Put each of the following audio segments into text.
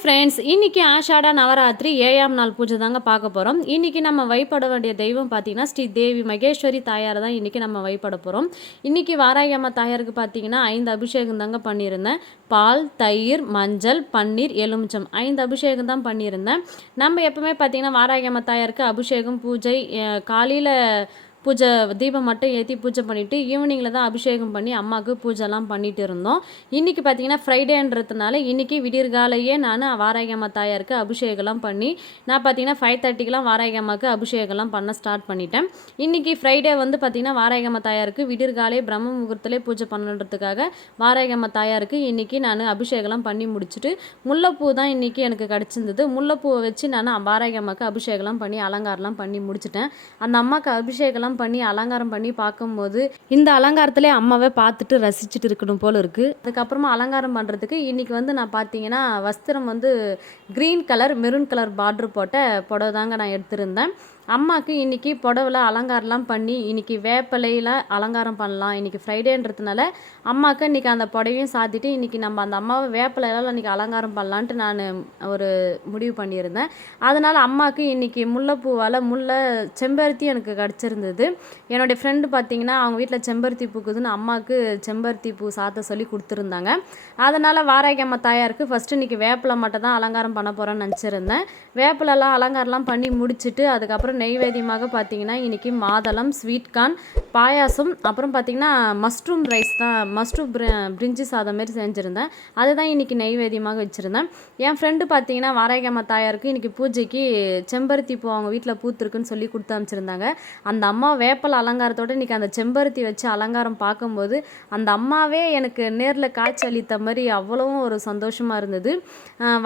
Friends, இன்னைக்கு ஆஷாட நவராத்திரி 7ஆம் நாள் பூஜை தாங்க பார்க்க போகிறோம். இன்னைக்கு நம்ம வழிபட வேண்டிய தெய்வம் பார்த்தீங்கன்னா ஸ்ரீ தேவி மகேஸ்வரி தாயார் தான் இன்னைக்கு நம்ம வழிபட போகிறோம். இன்னைக்கு வாராகி அம்மா தாயாருக்கு பார்த்தீங்கன்னா 5 அபிஷேகம் தாங்க பண்ணியிருந்தேன். பால், தயிர், மஞ்சள், பன்னீர், எலுமிச்சம் 5 அபிஷேகம் தான் பண்ணியிருந்தேன். நம்ம எப்பவுமே பார்த்தீங்கன்னா வாராகி அம்மா தாயாருக்கு அபிஷேகம் பூஜை காலையில் பூஜை தீபம் மட்டும் ஏற்றி பூஜை பண்ணிவிட்டு ஈவினிங்கில் தான் அபிஷேகம் பண்ணி அம்மாவுக்கு பூஜைலாம் பண்ணிட்டு இருந்தோம். இன்றைக்கி பார்த்தீங்கன்னா ஃப்ரைடேன்றதுனால இன்றைக்கி விடியற்காலையே நான் வாராகி அம்மா தாயாருக்கு அபிஷேகம்லாம் பண்ணி நான் பார்த்தீங்கன்னா 5:30க்கெலாம் வாராகி அம்மாவுக்கு அபிஷேகம்லாம் பண்ண ஸ்டார்ட் பண்ணிட்டேன். இன்றைக்கி ஃப்ரைடே வந்து பார்த்திங்கன்னா வாராகி அம்மா தாயாருக்கு விடியற்காலே பிரம்ம முகூர்த்தலே பூஜை பண்ணுறதுக்காக வாராகி அம்மா தாயாருக்கு இன்றைக்கி நான் அபிஷேகம்லாம் பண்ணி முடிச்சுட்டு முல்லைப்பூ தான் இன்றைக்கி எனக்கு கிடச்சிருந்தது. முல்லைப்பூவை வச்சு நான் வாராகி அம்மாவுக்கு அபிஷேகம்லாம் பண்ணி அலங்காரம்லாம் பண்ணி முடிச்சிட்டேன். அந்த அம்மாவுக்கு அபிஷேகம்லாம் பண்ணி அலங்காரம் பண்ணி பார்க்கும்போது இந்த அலங்காரத்திலே அம்மாவை பார்த்துட்டு ரசிச்சுட்டு இருக்கணும் போல இருக்குது. அதுக்கப்புறமா அலங்காரம் பண்ணுறதுக்கு இன்றைக்கி வந்து நான் பார்த்தீங்கன்னா வஸ்திரம் வந்து green colour maroon colour border போட்ட புடவை தாங்க நான் எடுத்திருந்தேன். அம்மாவுக்கு இன்றைக்கி புடவில் அலங்காரம்லாம் பண்ணி இன்றைக்கி வேப்பிலையில் அலங்காரம் பண்ணலாம். இன்றைக்கி ஃப்ரைடேன்றதுனால அம்மாவுக்கு இன்றைக்கி அந்த புடவையும் சாத்திட்டு இன்றைக்கி நம்ம அந்த அம்மாவை வேப்பிலையில் இன்றைக்கி அலங்காரம் பண்ணலான்ட்டு நான் ஒரு முடிவு பண்ணியிருந்தேன். அதனால் அம்மாவுக்கு இன்றைக்கி முல்லைப்பூவால் செம்பருத்தி எனக்கு கிடச்சிருந்தது. என்னுடைய ஃப்ரெண்டு பார்த்திங்கன்னா அவங்க வீட்டில் செம்பருத்தி பூக்குதுன்னு அம்மாவுக்கு செம்பருத்தி பூ சாத்த சொல்லி கொடுத்துருந்தாங்க. அதனால் வாராகி அம்மா தாயாருக்கு ஃபஸ்ட்டு இன்றைக்கி வேப்பிலை மட்டும் தான் அலங்காரம் பண்ண போகிறேன்னு நினச்சிருந்தேன். வேப்பிலெல்லாம் அலங்காரம்லாம் பண்ணி முடிச்சுட்டு அதுக்கப்புறம் நெய்வேத்தியமாக பார்த்தீங்கன்னா இன்றைக்கி மாதளம், ஸ்வீட் கார்ன், பாயாசம், அப்புறம் பார்த்திங்கன்னா மஷ்ரூம் ரைஸ் தான் மஷ்ரூம் பிரிஞ்சி சாதம் மாரி செஞ்சுருந்தேன். அதுதான் இன்றைக்கி நெய்வேத்தியமாக வச்சுருந்தேன். என் ஃப்ரெண்டு பார்த்திங்கன்னா வாராகி அம்மா தாயாருக்கு இன்றைக்கி பூஜைக்கு செம்பருத்தி பூ அவங்க வீட்டில் பூத்துருக்குன்னு சொல்லி கொடுத்து அனுப்பிச்சிருந்தாங்க. அந்த அம்மா வேப்பல் அலங்காரத்தோடு இன்றைக்கி அந்த செம்பருத்தி வச்சு அலங்காரம் பார்க்கும்போது அந்த அம்மாவே எனக்கு நேரில் காட்சி அளித்த மாதிரி அவ்வளவும் ஒரு சந்தோஷமாக இருந்தது.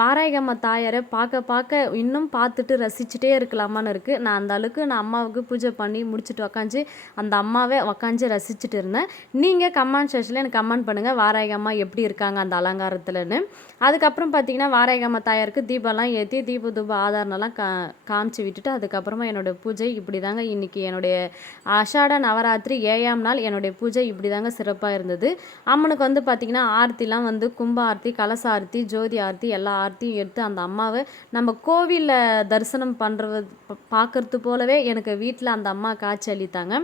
வாராகி அம்மா தாயாரை பார்க்க இன்னும் பார்த்துட்டு ரசிச்சுட்டே இருக்கலாமான்னு இருக்குது. நான் அந்த அளவுக்கு நான் அம்மாவுக்கு பூஜை பண்ணி முடிச்சுட்டு உக்காந்து அந்த அம்மாவை உக்காந்து ரசிச்சுட்டு இருந்தேன். நீங்கள் கமெண்ட் செக்ஷனில் எனக்கு கமெண்ட் பண்ணுங்கள் வாராகி அம்மா எப்படி இருக்காங்க அந்த அலங்காரத்துலன்னு. அதுக்கப்புறம் பார்த்தீங்கன்னா வாராகி அம்மா தாயாருக்கு தீபம்லாம் ஏற்றி தூப ஆதாரம்லாம் காமிச்சு விட்டுட்டு அதுக்கப்புறமா என்னோடய பூஜை இப்படி தாங்க இன்றைக்கி என்னுடைய ஆஷாட நவராத்திரி 7ஆம் நாள் என்னுடைய பூஜை இப்படி தாங்க சிறப்பாக இருந்தது. அம்மனுக்கு வந்து பார்த்திங்கன்னா ஆர்த்திலாம் வந்து கும்ப ஆர்த்தி, கலச ஆர்த்தி, ஜோதி ஆர்த்தி எல்லா ஆர்த்தியும் எடுத்து அந்த அம்மாவை நம்ம கோவிலில் தரிசனம் பண்ணுறது பார்க்குறது போலவே எனக்கு வீட்டில் அந்த அம்மா காட்சி அளித்தாங்க.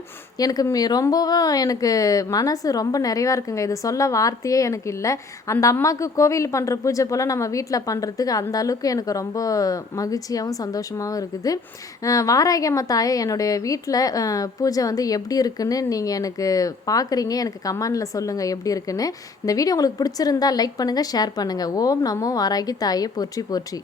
எனக்கு ரொம்பவும் எனக்கு மனசு ரொம்ப நிறைவாக இருக்குங்க. இது சொல்ல வார்த்தையே எனக்கு இல்லை. அந்த அம்மாவுக்கு கோவில் பண்ணுற பூஜை போல் நம்ம வீட்டில் பண்ணுறதுக்கு அந்த அளவுக்கு எனக்கு ரொம்ப மகிழ்ச்சியாகவும் சந்தோஷமாகவும் இருக்குது. வாராகி அம்மா தாயை என்னுடைய வீட்டில் பூஜை வந்து எப்படி இருக்குன்னு நீங்கள் எனக்கு பார்க்குறீங்க, எனக்கு கமெண்டில் சொல்லுங்கள் எப்படி இருக்குன்னு. இந்த வீடியோ உங்களுக்கு பிடிச்சிருந்தா லைக் பண்ணுங்கள், ஷேர் பண்ணுங்கள். ஓம் நமோ வாராகி தாயை போற்றி போற்றி.